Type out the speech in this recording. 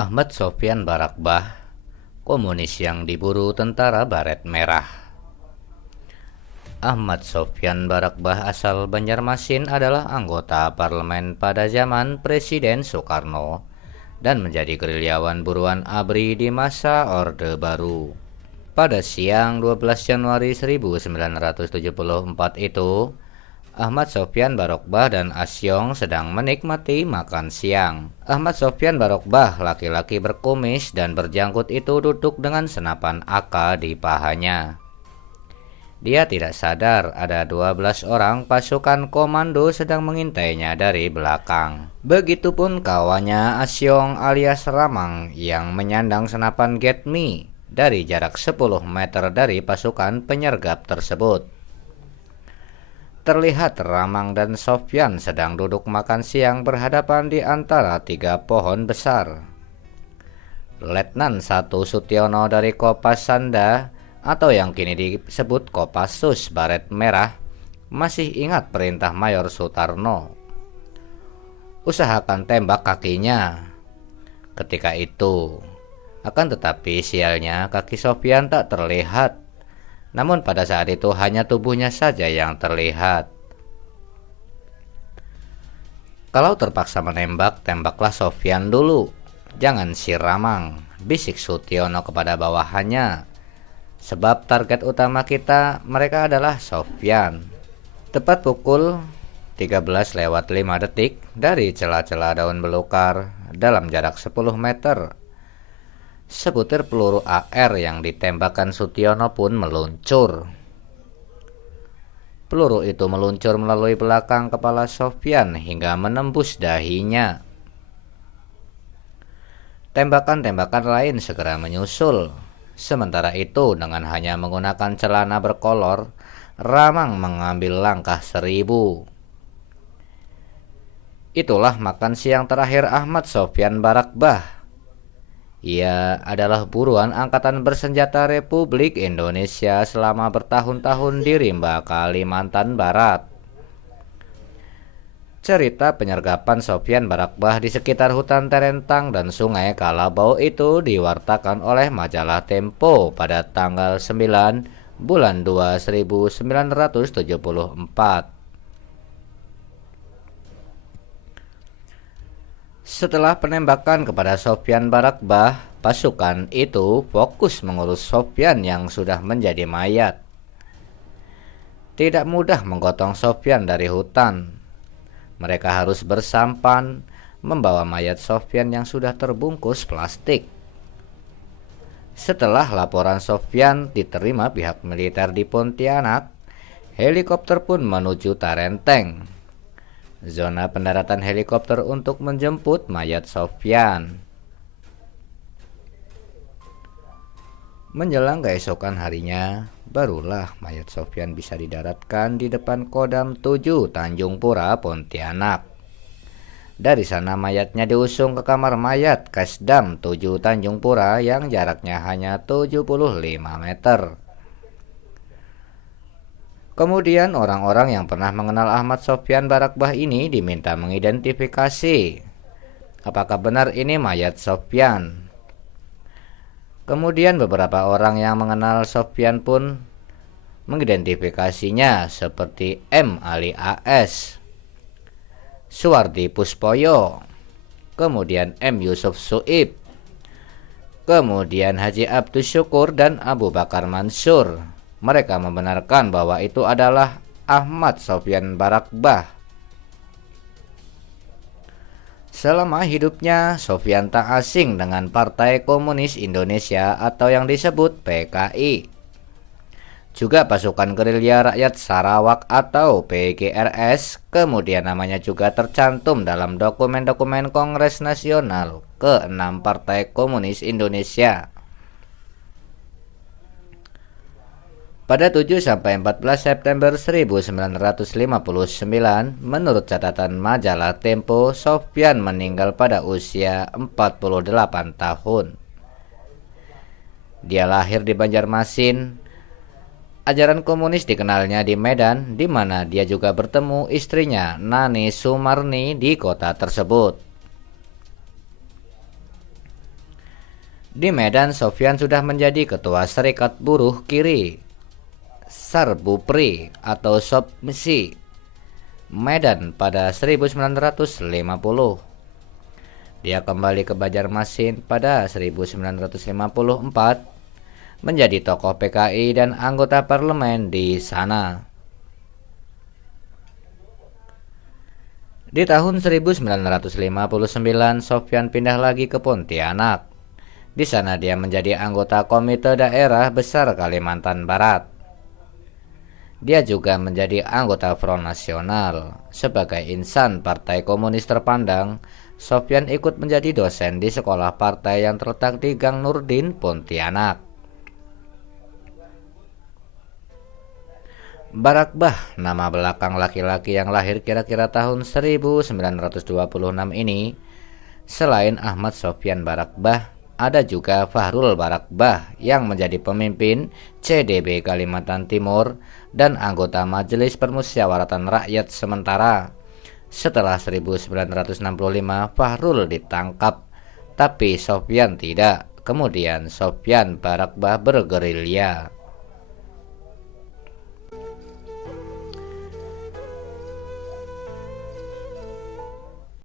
Ahmad Sofyan Barakbah, komunis yang diburu tentara baret merah. Ahmad Sofyan Barakbah asal Banjarmasin adalah anggota parlemen pada zaman Presiden Soekarno dan menjadi gerilyawan buruan ABRI di masa Orde Baru. Pada siang 12 Januari 1974 itu, Ahmad Sofyan Barakbah dan Asyong sedang menikmati makan siang. Ahmad Sofyan Barakbah, laki-laki berkumis dan berjanggut itu duduk dengan senapan AK di pahanya. Dia tidak sadar ada 12 orang pasukan komando sedang mengintainya dari belakang. Begitupun kawannya Asyong alias Ramang yang menyandang senapan Get Me dari jarak 10 meter dari pasukan penyergap tersebut. Terlihat Ramang dan Sofyan sedang duduk makan siang berhadapan di antara 3 pohon besar. Letnan 1 Sutiono dari Kopasanda atau yang kini disebut Kopassus Baret Merah masih ingat perintah Mayor Sutarno. Usahakan tembak kakinya. Ketika itu, akan tetapi sialnya kaki Sofyan tak terlihat. Namun pada saat itu hanya tubuhnya saja yang terlihat. Kalau terpaksa menembak, tembaklah Sofyan dulu. Jangan si Ramang, bisik Sutiono kepada bawahannya. Sebab target utama kita mereka adalah Sofyan. Tepat pukul 13:05 dari celah-celah daun belukar dalam jarak 10 meter. Sebutir peluru AR yang ditembakkan Sutiono pun meluncur. Peluru itu meluncur melalui belakang kepala Sofyan hingga menembus dahinya. Tembakan-tembakan lain segera menyusul. Sementara itu, dengan hanya menggunakan celana berkolor, Ramang mengambil langkah 1000. Itulah makan siang terakhir Ahmad Sofyan Barakbah. Ia adalah buruan Angkatan Bersenjata Republik Indonesia selama bertahun-tahun di Rimba, Kalimantan Barat. Cerita penyergapan Sofyan Barakbah di sekitar hutan Terentang dan Sungai Kalabau itu diwartakan oleh majalah Tempo pada tanggal 9 bulan 2 1974. Setelah penembakan kepada Sofyan Barakbah, pasukan itu fokus mengurus Sofyan yang sudah menjadi mayat. Tidak mudah menggotong Sofyan dari hutan. Mereka harus bersampan membawa mayat Sofyan yang sudah terbungkus plastik. Setelah laporan Sofyan diterima pihak militer di Pontianak, helikopter pun menuju Tarenteng, zona pendaratan helikopter untuk menjemput mayat Sofyan. Menjelang keesokan harinya, barulah mayat Sofyan bisa didaratkan di depan Kodam 7 Tanjung Pura, Pontianak. Dari sana mayatnya diusung ke kamar mayat Kesdam 7 Tanjung Pura yang jaraknya hanya 75 meter. Kemudian orang-orang yang pernah mengenal Ahmad Sofyan Barakbah ini diminta mengidentifikasi apakah benar ini mayat Sofyan. Kemudian beberapa orang yang mengenal Sofyan pun mengidentifikasinya seperti M. Ali AS, Suwardi Puspoyo, kemudian M. Yusuf Suib, kemudian Haji Abdus Syukur dan Abu Bakar Mansur. Mereka membenarkan bahwa itu adalah Ahmad Sofyan Barakbah. Selama hidupnya, Sofyan tak asing dengan Partai Komunis Indonesia atau yang disebut PKI. Juga pasukan gerilya rakyat Sarawak atau PGRS, kemudian namanya juga tercantum dalam dokumen-dokumen Kongres Nasional ke-6 Partai Komunis Indonesia. Pada 7-14 September 1959, menurut catatan majalah Tempo, Sofyan meninggal pada usia 48 tahun. Dia lahir di Banjarmasin. Ajaran komunis dikenalnya di Medan, di mana dia juga bertemu istrinya Nani Sumarni di kota tersebut. Di Medan, Sofyan sudah menjadi ketua Serikat Buruh Kiri Sarbupri atau Sopmisi Medan pada 1950. Dia kembali ke Banjarmasin pada 1954, menjadi tokoh PKI dan anggota parlemen di sana. Di tahun 1959, Sofyan pindah lagi ke Pontianak. Di sana dia menjadi anggota Komite Daerah Besar Kalimantan Barat. Dia juga menjadi anggota Front Nasional. Sebagai insan Partai Komunis terpandang, Sofyan ikut menjadi dosen di sekolah partai yang terletak di Gang Nurdin, Pontianak. Barak Bah, nama belakang laki-laki yang lahir kira-kira tahun 1926 ini. Selain Ahmad Sofyan Barak Bah, ada juga Fahrul Barak Bah yang menjadi pemimpin CDB Kalimantan Timur dan anggota Majelis Permusyawaratan Rakyat sementara. Setelah 1965, Fahrul ditangkap, tapi Sofyan tidak. Kemudian Sofyan Barak Bah bergerilya.